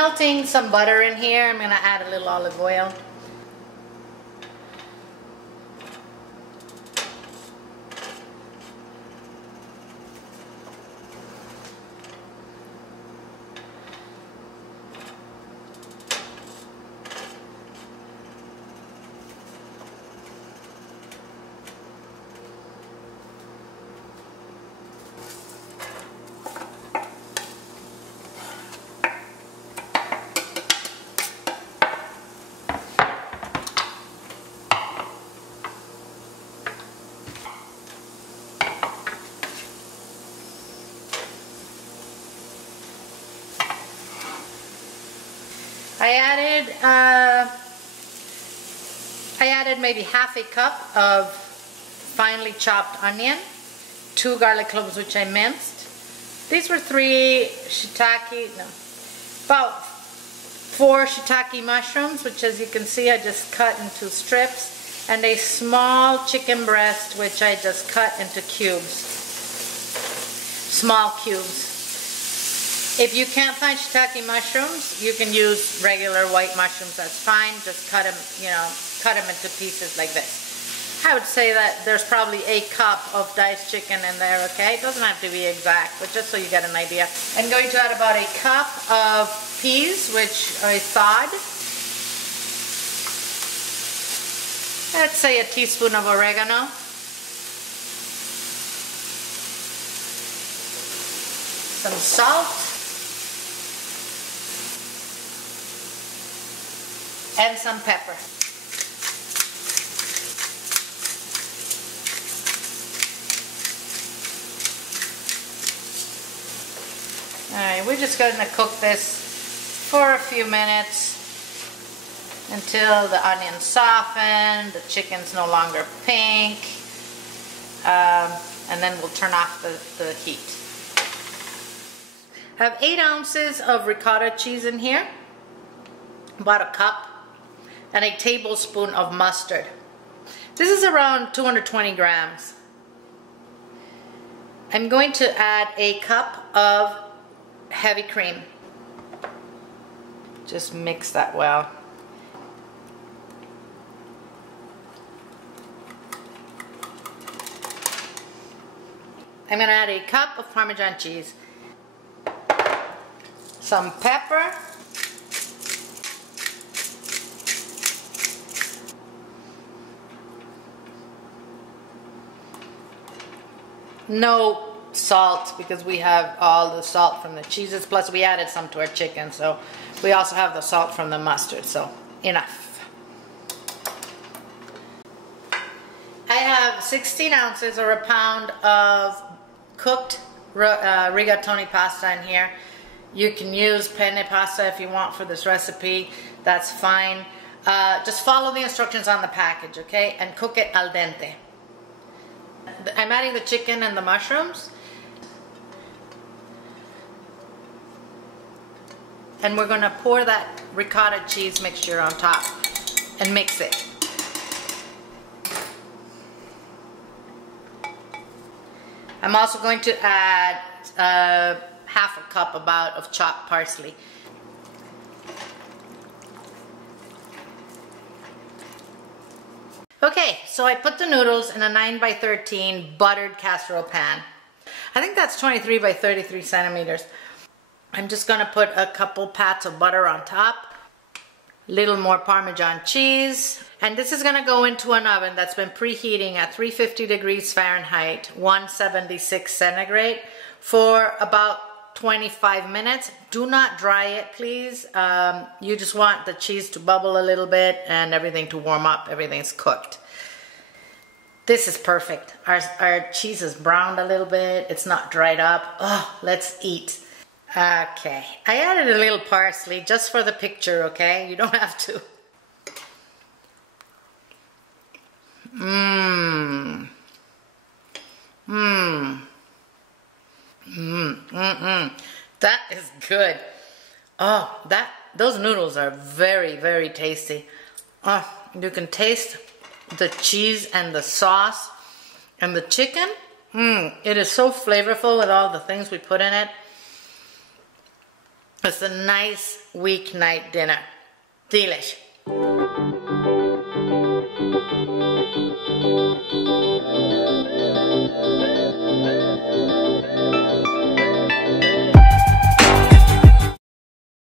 melting some butter in here. I'm going to add a little olive oil. I added maybe half a cup of finely chopped onion, 2 garlic cloves which I minced. These were 3 shiitake, no, about 4 shiitake mushrooms, which as you can see I just cut into strips, and a small chicken breast which I just cut into cubes, small cubes. If you can't find shiitake mushrooms, you can use regular white mushrooms, that's fine. Just cut them, cut them into pieces like this. I would say that there's probably a cup of diced chicken in there, okay? It doesn't have to be exact, but just so you get an idea. I'm going to add about a cup of peas, which I thawed. Let's say a teaspoon of oregano. Some salt. And some pepper. Alright, we're just going to cook this for a few minutes until the onions soften, the chicken's no longer pink, and then we'll turn off the heat. I have 8 ounces of ricotta cheese in here, about a cup, and a tablespoon of mustard. This is around 220 grams. I'm going to add a cup of heavy cream. Just mix that well. I'm going to add a cup of Parmesan cheese, some pepper, no salt because we have all the salt from the cheeses, plus we added some to our chicken, so we also have the salt from the mustard, so enough. I have 16 ounces or a pound of cooked rigatoni pasta in here. You can use penne pasta if you want for this recipe, that's fine. Just follow the instructions on the package, okay, and cook it al dente. I'm adding the chicken and the mushrooms, and we're going to pour that ricotta cheese mixture on top and mix it. I'm also going to add half a cup about of chopped parsley. Okay, so I put the noodles in a 9x13 buttered casserole pan. I think that's 23 by 33 centimeters. I'm just going to put a couple pats of butter on top, little more Parmesan cheese, and this is going to go into an oven that's been preheating at 350 degrees Fahrenheit, 176 centigrade for about 25 minutes. Do not dry it, please. You just want the cheese to bubble a little bit and everything to warm up. Everything's cooked. This is perfect. Our cheese is browned a little bit. It's not dried up. Oh, let's eat. Okay, I added a little parsley just for the picture, okay? You don't have to. Mmm. Mmm. That is good. Oh, those noodles are very, very tasty. Oh, you can taste the cheese and the sauce and the chicken. It is so flavorful with all the things we put in it. It's a nice weeknight dinner. Delish.